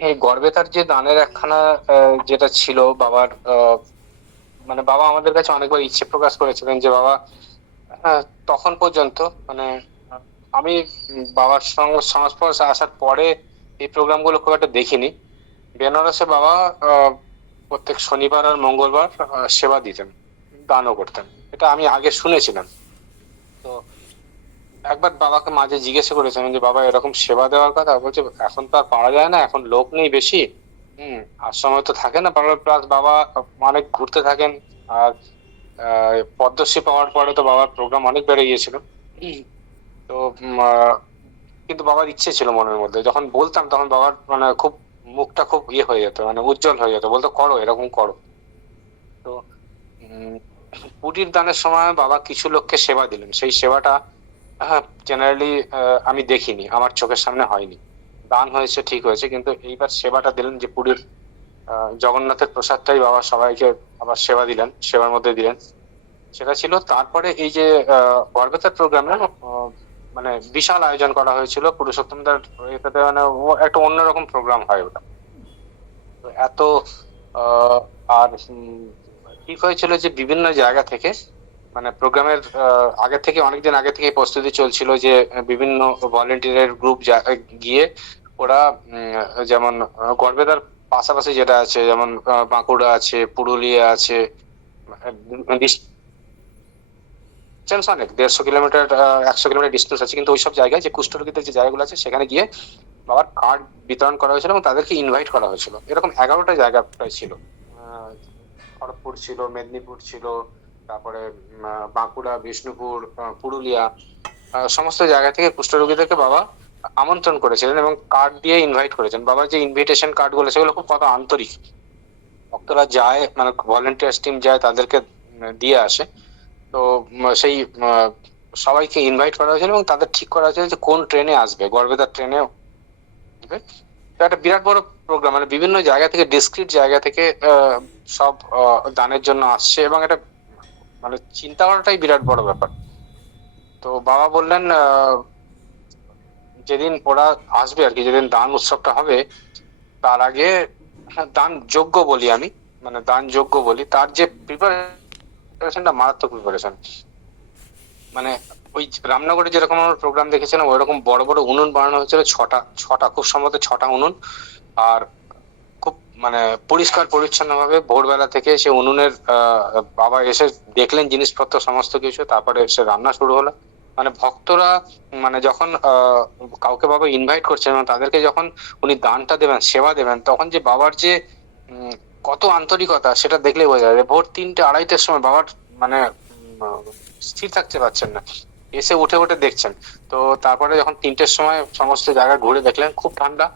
এই গড়বেতার যে দানের একখানা যেটা ছিল, বাবার মানে বাবা আমাদের কাছে অনেকবার ইচ্ছে প্রকাশ করেছিলেন যে, বাবা তখন পর্যন্ত মানে আমি বাবার সঙ্গে সংস্পর্শে আসার পরে এই প্রোগ্রামগুলো খুব একটা দেখিনি। বেনারসে বাবা প্রত্যেক শনিবার আর মঙ্গলবার সেবা দিতেন, দানও করতেন। এটা আমি আগে শুনেছিলাম। একবার বাবাকে মাঝে জিজ্ঞেস করেছিলাম যে, বাবা, এরকম সেবা দেওয়ার কথা? বলছে, এখন তো আর পারা যায় না, এখন লোক নেই বেশি। হম আশ্রমে তো থাকে না প্লাস বাবা অনেক ঘুরতে থাকেন, আর পদ্মশ্রী পাওয়ার পরে তো বাবার প্রোগ্রাম অনেক বেড়ে গিয়েছিল। তো কিন্তু বাবার ইচ্ছে ছিল মনের মধ্যে। যখন বলতাম, তখন বাবার মানে খুব মুখটা খুব ইয়ে হয়ে যেত মানে উজ্জ্বল হয়ে যেত। বলতো, করো, এরকম করো। তো পুরীর দানের সময় বাবা কিছু লোককে সেবা দিলেন। সেই সেবাটা হ্যাঁ জেনারেলি আমি দেখিনি, আমার চোখের সামনে হয়নি। দান হয়েছে, ঠিক হয়েছে, কিন্তু এইবার সেবাটা দিলেন যে পুরীর জগন্নাথের প্রসাদটাই বাবা সবাইকে আবার সেবা দিলেন, সেবার মধ্যে দিলেন। সেটা ছিল, তারপরে এই যে গর্বেতার প্রোগ্রামে মানে বিশাল আয়োজন করা হয়েছিল, পুরুষোত্তম দার এটাতে মানে একটা অন্যরকম প্রোগ্রাম হয় ওটা। এত আর ঠিক হয়েছিল যে বিভিন্ন জায়গা থেকে মানে প্রোগ্রামের আগে থেকে, অনেকদিন আগে থেকে প্রস্তুতি চলছিল যে, বিভিন্ন ভলেন্টিয়ারের গ্রুপ গিয়ে ওরা যেমন, গড়বেতার পাশাপাশি যেটা আছে, যেমন বাঁকুড়া আছে, পুরুলিয়া আছে ডিস্টেন্স অনেক, দেড়শো কিলোমিটার একশো কিলোমিটার ডিস্টেন্স আছে, কিন্তু ওইসব জায়গায় যে কুষ্ঠরোগীদের যে জায়গাগুলো আছে, সেখানে গিয়ে বাবার কার্ড বিতরণ করা হয়েছিল এবং তাদেরকে ইনভাইট করা হয়েছিল। এরকম এগারোটা জায়গা প্রায় ছিল। খড়গপুর ছিল, মেদিনীপুর ছিল তারপরে বাঁকুড়া, বিষ্ণুপুর পুরুলিয়া সমস্ত জায়গা থেকে কুষ্ঠরোগীদেরকে বাবা আমন্ত্রণ করেছিলেন এবং কার্ড দিয়ে ইনভাইট করেছেন। বাবার যে ইনভিটেশন কার্ডগুলো, সেগুলো খুব কত আন্তরিক। ভক্তরা যায় মানে ভলেন্টিয়ার্স টিম যায়, তাদেরকে দিয়ে আসে। তো সেই সবাইকে ইনভাইট করা হয়েছিল এবং তাদের ঠিক করা হয়েছিল যে কোন ট্রেনে আসবে, গড়বেতার ট্রেনে তো একটা বিরাট বড় প্রোগ্রাম মানে বিভিন্ন জায়গা থেকে ডিসক্রিট জায়গা থেকে সব দানের জন্য আসছে এবং এটা মানে চিন্তা করাটাই বিরাট বড় ব্যাপার। তো বাবা বললেন যেদিন ওরা আসবে আর কি, যেদিন দান উৎসবটা হবে, তার আগে দান যোগ্য বলি আমি মানে দান যোগ্য বলি, তার যে প্রিপারেশনটা মারাত্মক প্রিপারেশন মানে ওই রামনগরে যেরকম আমরা প্রোগ্রাম দেখেছিলাম, ওইরকম বড় বড় উনুন বানানো হয়েছিল, ছটা ছটা, খুব সম্ভবত ছটা উনুন। আর মানে পরিষ্কার পরিচ্ছন্ন ভাবে ভোরবেলা থেকে সে উনুনের বাবা এসে দেখলেন জিনিসপত্র, সমস্ত কিছু, তারপরে সে রান্না শুরু হলো। মানে ভক্তরা মানে যখন কাউকে বাবা ইনভাইট করছেন এবং তাদেরকে যখন উনি দানটা দেবেন, সেবা দেবেন, তখন যে বাবার যে কত আন্তরিকতা সেটা দেখলেই বোঝা যায়। ভোর তিনটে, আড়াইটের সময় বাবার মানে স্থির থাকতে পারছেন না। এসে উঠে উঠে দেখছেন। তো তারপরে যখন তিনটের সময় সমস্ত জায়গা ঘুরে দেখলেন, খুব ঠান্ডা।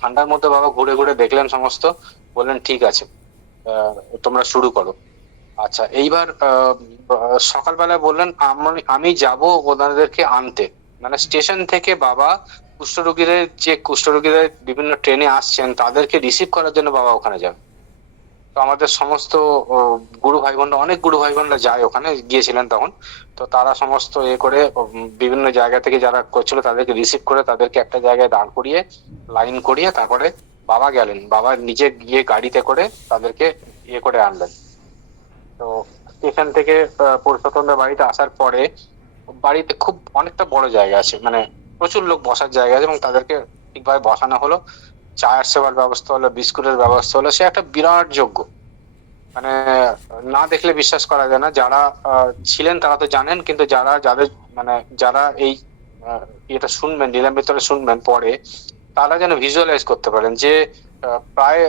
ঠান্ডার মধ্যে বাবা ঘুরে ঘুরে দেখলেন সমস্ত, বললেন, ঠিক আছে তোমরা শুরু করো। আচ্ছা এইবার সকালবেলায় বললেন, আমি আমি যাব ওনাদেরকে আনতে। মানে স্টেশন থেকে বাবা কুষ্ঠরোগীদের যে কুষ্ঠরোগীদের বিভিন্ন ট্রেনে আসছেন, তাদেরকে রিসিভ করার জন্য বাবা ওখানে যান। তো আমাদের সমস্ত গুরু ভাই বোনরা অনেক গুরু ভাই বোনরা যায় ওখানে, গিয়েছিলেন তখন। তো তারা সমস্ত এ করে বিভিন্ন জায়গা থেকে যারা করছিল তাদেরকে রিসিভ করে তাদেরকে একটা জায়গায় দাঁড় করিয়ে লাইন করিয়ে তারপরে বাবা গেলেন। বাবা নিজে গিয়ে গাড়িতে করে তাদেরকে ইয়ে করে আনলেন। তো স্টেশন থেকে পুরুষোত্তমদের বাড়িতে আসার পরে, বাড়িতে খুব অনেকটা বড় জায়গা আছে। মানে প্রচুর লোক বসার জায়গা আছে এবং তাদেরকে ঠিকভাবে বসানো হলো। চায়ের সেবার ব্যবস্থা হলো, বিস্কুটের ব্যবস্থা হলো, সে একটা বিরাট যোগ্য। মানে না দেখলে বিশ্বাস করা যায় না। যারা ছিলেন তারা তো জানেন, কিন্তু যারা, যাদের মানে যারা এই এটা শুনবেন, নীলাম ভিতরে শুনবেন পরে, তারা যেন ভিজুয়ালাইজ করতে পারেন যে প্রায়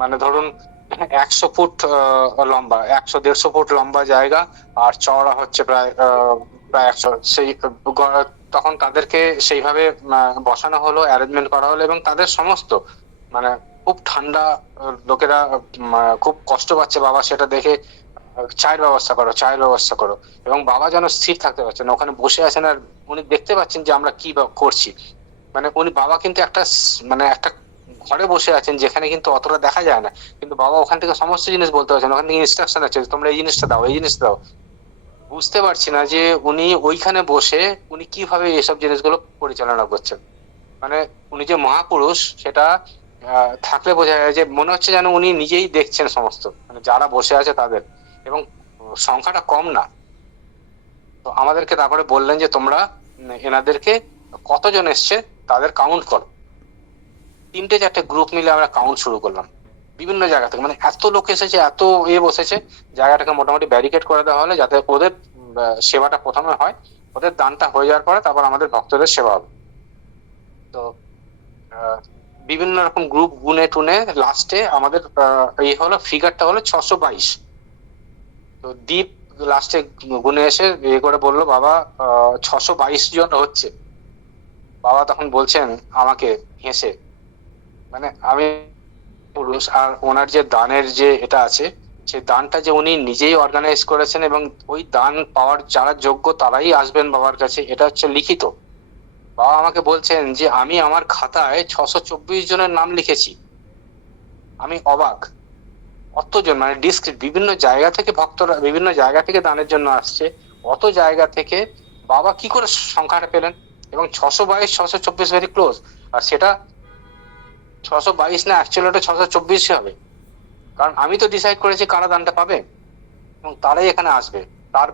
মানে ধরুন একশো ফুট লম্বা, একশো দেড়শো ফুট লম্বা জায়গা, আর চওড়া হচ্ছে প্রায় প্রায় একশো, সেই তখন তাদেরকে সেইভাবে বসানো হলো অ্যারেঞ্জমেন্ট করা হলো এবং তাদের সমস্ত মানে খুব ঠান্ডা, লোকেরা খুব কষ্ট পাচ্ছে, বাবা সেটা দেখে, চায়ের ব্যবস্থা করো, চায়ের ব্যবস্থা করো, এবং বাবা যেন স্থির থাকতে পারছেন ওখানে বসে আছেন আর উনি দেখতে পাচ্ছেন যে আমরা কি করছি মানে উনি, বাবা কিন্তু একটা মানে একটা ঘরে বসে আছেন, যেখানে কিন্তু অতটা দেখা যায় না, কিন্তু বাবা ওখান থেকে সমস্ত জিনিস বলতে পারছেন, ওখান থেকে ইনস্ট্রাকশন আছে, তোমরা এই জিনিসটা দাও, এই জিনিসটা দাও বুঝতে পারছি না যে উনি ওইখানে বসে উনি কীভাবে এসব জিনিসগুলো পরিচালনা করছেন। মানে উনি যে মহাপুরুষ, সেটা থাকলে বোঝা যায় যে মনে হচ্ছে যেন উনি নিজেই দেখছেন সমস্ত মানে যারা বসে আছে তাদের। এবং সংখ্যাটা কম না। তো আমাদেরকে তারপরে বললেন যে তোমরা এনাদেরকে কতজন এসছে তাদের কাউন্ট করো। তিনটে চারটে গ্রুপ মিলে আমরা কাউন্ট শুরু করলাম। বিভিন্ন জায়গা থেকে। মানে এত লোক এসেছে, এত এ বসেছে, জায়গাটাকে মোটামুটি ব্যারিকেড করে দেওয়া হলে যাতে ওদের সেবাটা প্রথমে হয়। ওদের দানটা হয়ে যাওয়ার পরে তারপর আমাদের ভক্তদের সেবা হবে। তো বিভিন্ন রকম গ্রুপ গুনে টুনে লাস্টে আমাদের এই হলো ফিগারটা হলো ছশো বাইশ। তো দীপ লাস্টে গুনে এসে ইয়ে করে বলল, বাবা ছশো বাইশ জন হচ্ছে। বাবা তখন বলছেন, আমাকে হেসে। মানে আমি পুরুষ আর ওনার যে দানের যে এটা আছে, সেই দানটা যে উনি নিজেই অর্গানাইজ করেছেন এবং ওই দান পাওয়ার যারা যোগ্য তারাই আসবেন বাবার কাছে, এটা হচ্ছে লিখিত। বাবা আমাকে বলছেন যে, আমি আমার খাতায় ছশো চব্বিশ জনের নাম লিখেছি। আমি অবাক। অতজন মানে ডিসক্রিট বিভিন্ন জায়গা থেকে ভক্তরা, বিভিন্ন জায়গা থেকে দানের জন্য আসছে। অত জায়গা থেকে বাবা কি করে সংখ্যাটা পেলেন? এবং ছশো বাইশ, ছশো চব্বিশ ভেরি ক্লোজ আর সেটা ছশো বাইশ না অ্যাকচুয়ালি ওটা ছশো চব্বিশই হবে। কারণ আমি তো ডিসাইড করেছি কারা দানটা পাবে এবং তারাই এখানে আসবে তার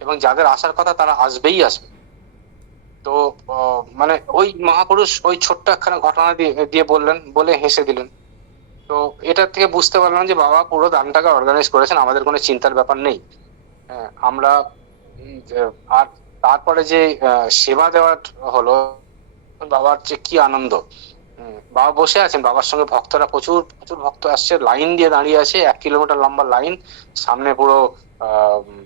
এবং যাদের আসার কথা তারা আসবেই আসবে। তো মানে ওই মহাপুরুষ ওই ছোট্ট একখানা ঘটনা দিয়ে বললেন বলে হেসে দিলেন। তো এটা থেকে বুঝতে পারলাম যে বাবা পুরো দানটাকে অর্গানাইজ করেছেন আমাদের কোনো চিন্তার ব্যাপার নেই। হ্যাঁ, আমরা আর তারপরে যে সেবা দেওয়ার হলো বাবার যে কি আনন্দ। বাবা বসে আছেন, বাবার সঙ্গে ভক্তরা প্রচুর প্রচুর ভক্ত আসছে, লাইন দিয়ে দাঁড়িয়ে আছে, এক কিলোমিটার লম্বা লাইন, সামনে পুরো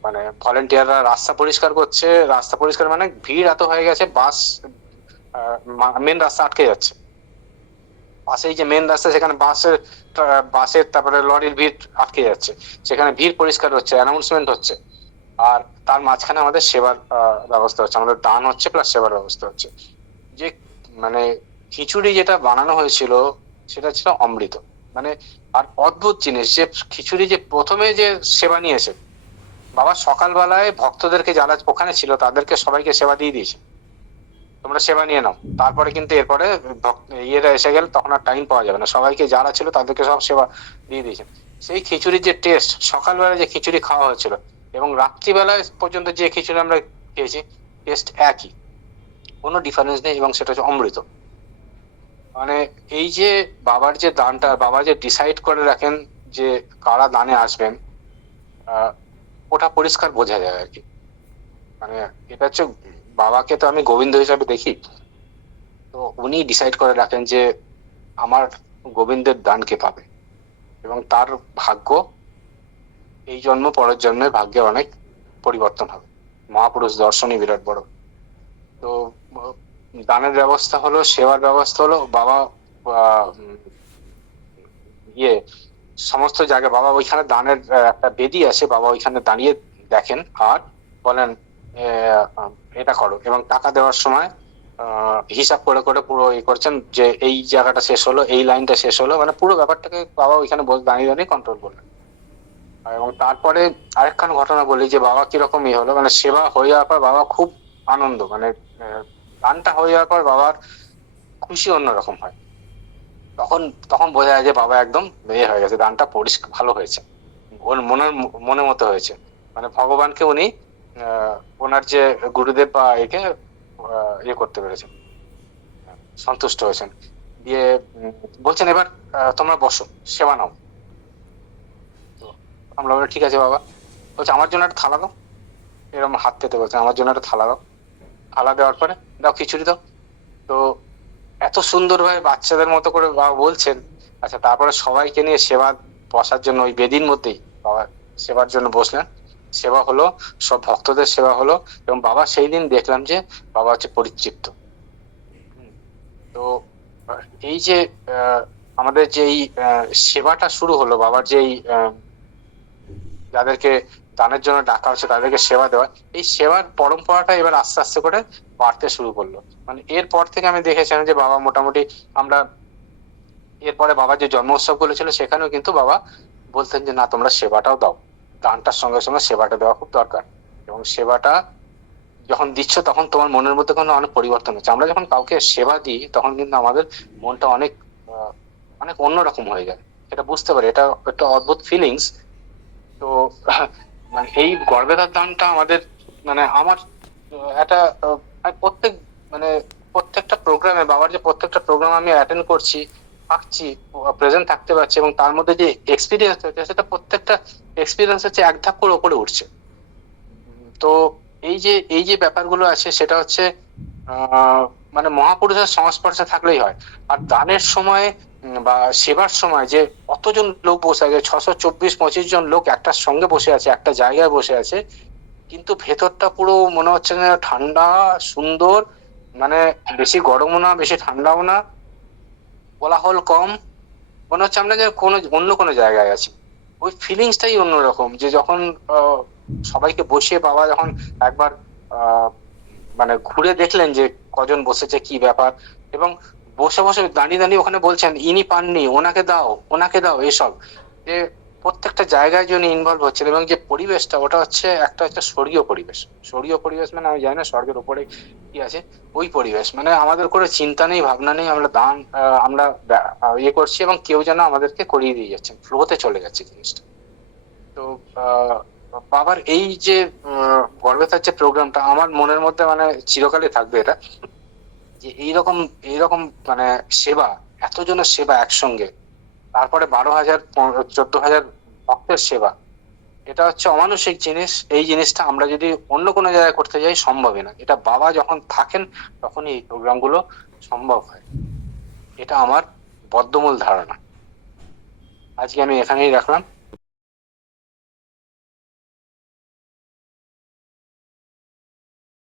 মানে ভলেন্টিয়াররা রাস্তা পরিষ্কার করছে, রাস্তা পরিষ্কার মানে ভিড় এত হয়ে গেছে, বাস মেন রাস্তা আটকে যাচ্ছে। পাশেই যে মেন রাস্তা, সেখানে বাসের বাসের তারপরে লরির ভিড় আটকে যাচ্ছে, সেখানে ভিড় পরিষ্কার হচ্ছে অ্যানাউন্সমেন্ট হচ্ছে, আর তার মাঝখানে আমাদের সেবার ব্যবস্থা হচ্ছে, আমাদের দান হচ্ছে প্লাস সেবার ব্যবস্থা হচ্ছে। যে মানে খিচুড়ি যেটা বানানো হয়েছিল, সেটা ছিল অমৃত। মানে আর অদ্ভুত জিনিস, যে খিচুড়ি যে প্রথমে যে সেবা নিয়েছে, বাবা সকালবেলায় ভক্তদেরকে যারা ওখানে ছিল, তাদেরকে সবাইকে সেবা দিয়ে দিয়েছে। তোমরা সেবা নিয়ে নাও। তারপরে কিন্তু এরপরে ইয়েরা এসে গেলে, তখন আর টাইম পাওয়া যাবে না। সবাইকে যারা ছিল, তাদেরকে সব সেবা দিয়ে দিয়েছেন সেই খিচুড়ির যে টেস্ট সকালবেলা যে খিচুড়ি খাওয়া হয়েছিল এবং রাত্রিবেলায় পর্যন্ত যে খিচুড়ি আমরা খেয়েছি টেস্ট একই। কোনো ডিফারেন্স নেই এবং সেটা হচ্ছে অমৃত। মানে এই যে বাবার যে দানটা, বাবা যে ডিসাইড করে রাখেন যে কারা দানে আসবেন ওটা পরিষ্কার বোঝা যায় আর কি। মানে এটা হচ্ছে বাবাকে তো আমি গোবিন্দ হিসাবে দেখি। তো উনি ডিসাইড করে রাখেন যে আমার গোবিন্দের দান কে পাবে। এবং তার ভাগ্য, এই জন্ম পরের জন্মের ভাগ্যে অনেক পরিবর্তন হবে। মহাপুরুষ দর্শনই বিরাট বড়। তো দানের ব্যবস্থা হলো, সেবার ব্যবস্থা হলো, বাবা ইয়ে সমস্ত জায়গায় বাবা ওইখানে দানের একটা বেদি আছে, বাবা ওইখানে দাঁড়িয়ে দেখেন আর বলেন এটা করো। এবং টাকা দেওয়ার সময় হিসাব করে করে পুরো ই করছেন যে এই জায়গাটা শেষ হলো, এই লাইনটা শেষ হলো মানে পুরো ব্যাপারটাকে বাবা ওইখানে দাঁড়িয়ে দাঁড়িয়ে কন্ট্রোল করলেন। এবং তারপরে আরেকখান ঘটনা বলি যে বাবা কীরকম ই হলো মানে সেবা হয়ে যাওয়ার পর বাবা খুব আনন্দ মানে গানটা হয়ে যাওয়ার পর বাবার খুশি অন্যরকম হয়। তখন তখন বোঝা যায় যে বাবা একদম ইয়ে হয়ে গেছে, গানটা পরিষ্কার, ভালো হয়েছে। ওর মনের মনের মতো হয়েছে। মানে ভগবানকে উনি ওনার যে গুরুদেব বা একে ইয়ে করতে পেরেছেন। সন্তুষ্ট হয়েছেন। দিয়ে বলছেন, এবার তোমরা বসো, সেবা নাও। তো আমরা ঠিক আছে বাবা। বলছে, আমার জন্য একটা থালা দাও। এরকম হাত পেতে বলছে আমার জন্য একটা থালা দাও। থালা দেওয়ার পরে, দাও খিচুড়ি দাও। তো এত সুন্দরভাবে বাচ্চাদের মতো করে বাবা বলছেন আচ্ছা তারপরে সবাইকে নিয়ে সেবা বসার জন্য ওই বেদির মধ্যেই বাবা সেবার জন্য বসলেন। সেবা হলো, সব ভক্তদের সেবা হলো এবং বাবা সেই দিন দেখলাম যে বাবা হচ্ছে পরিতৃপ্ত। তো এই যে আমাদের যে এই সেবাটা শুরু হলো, বাবার যেই যাদেরকে দানের জন্য ডাকা হচ্ছে তাদেরকে সেবা দেওয়া। এই সেবার পরম্পরাটা এবার আস্তে আস্তে করে বাড়তে শুরু করল। মানে এরপর থেকে আমি দেখেছিলাম যে বাবা মোটামুটি আমরা এরপরে বাবা যে জন্ম উৎসব ছিল, সেখানেও কিন্তু বাবা বলতেন যে, না, তোমরা সেবাটাও দাও। দানটার সঙ্গে সঙ্গে সেবাটা দেওয়া খুব দরকার। এবং সেবাটা যখন দিচ্ছ, তখন তোমার মনের মধ্যে কোনো অনেক পরিবর্তন হচ্ছে। আমরা যখন কাউকে সেবা দিই, তখন কিন্তু আমাদের মনটা অনেক অনেক অন্যরকম হয়ে যায়। এটা বুঝতে পারি। এটা একটা অদ্ভুত ফিলিংস তো মানে এই গর্বেতার দানটা আমাদের মানে আমার একটা প্রত্যেক মানে প্রত্যেকটা প্রোগ্রামে বাবার যে প্রত্যেকটা প্রোগ্রাম আমি অ্যাটেন্ড করছি থাকছি প্রেজেন্ট থাকতে পারছি এবং তার মধ্যে যে এক্সপিরিয়েন্স হচ্ছে সেটা প্রত্যেকটা এক্সপিরিয়েন্স হচ্ছে এক ধাপ করে ওপরে উঠছে। তো এই যে এই যে ব্যাপারগুলো আছে, সেটা হচ্ছে মানে মহাপুরুষের সংস্পর্শে থাকলেই হয়। আর দানের সময় বা সেবার সময় যে কতজন লোক বসে আছে, ছশো চব্বিশ, পঁচিশ জন লোক একটার সঙ্গে বসে আছে, একটা জায়গায় বসে আছে, কিন্তু ভেতরটা পুরো মনে হচ্ছে না ঠান্ডা, সুন্দর মানে বেশি গরমও না, বেশি ঠান্ডাও না, কোলাহল কম, মনে হচ্ছে আমরা যে কোনো, অন্য কোনো জায়গায় আছি। ওই ফিলিংসটাই অন্যরকম যে যখন সবাইকে বসিয়ে বাবা যখন একবার মানে ঘুরে দেখলেন যে কজন বসেছে, কি ব্যাপার? এবং বসে বসে দাঁড়িয়ে দাঁড়িয়ে ওখানে বলছেন, ইনি পাননি, ওনাকে দাও ওনাকে দাও, এসব। যে প্রত্যেকটা জায়গায় যিনি ইনভলভ হচ্ছেন এবং যে পরিবেশটা, ওটা হচ্ছে একটা হচ্ছে স্বর্গীয় পরিবেশ। স্বর্গীয় পরিবেশ মানে আমি জানি না স্বর্গের উপরে কি আছে, ওই পরিবেশ। মানে আমাদের করে চিন্তা নেই, ভাবনা নেই, আমরা দান আমরা ইয়ে করছি এবং কেউ যেন আমাদেরকে করিয়ে দিয়ে যাচ্ছেন, ফ্লোতে চলে যাচ্ছে জিনিসটা। তো বাবার এই যে আহ, গর্বেতার যে প্রোগ্রামটা আমার মনের মধ্যে মানে চিরকালই থাকবে এটা। যে এইরকম এইরকম মানে সেবা এতজনের সেবা একসঙ্গে তারপরে বারো হাজার চোদ্দ হাজার ভক্তের সেবা এটা হচ্ছে অমানসিক জিনিস। এই জিনিসটা আমরা যদি অন্য কোনো জায়গায় করতে যাই সম্ভবই না। এটা বাবা যখন থাকেন তখনই এই প্রোগ্রামগুলো সম্ভব হয়। এটা আমার বদ্ধমূল ধারণা। আজকে আমি এখানেই রাখলাম।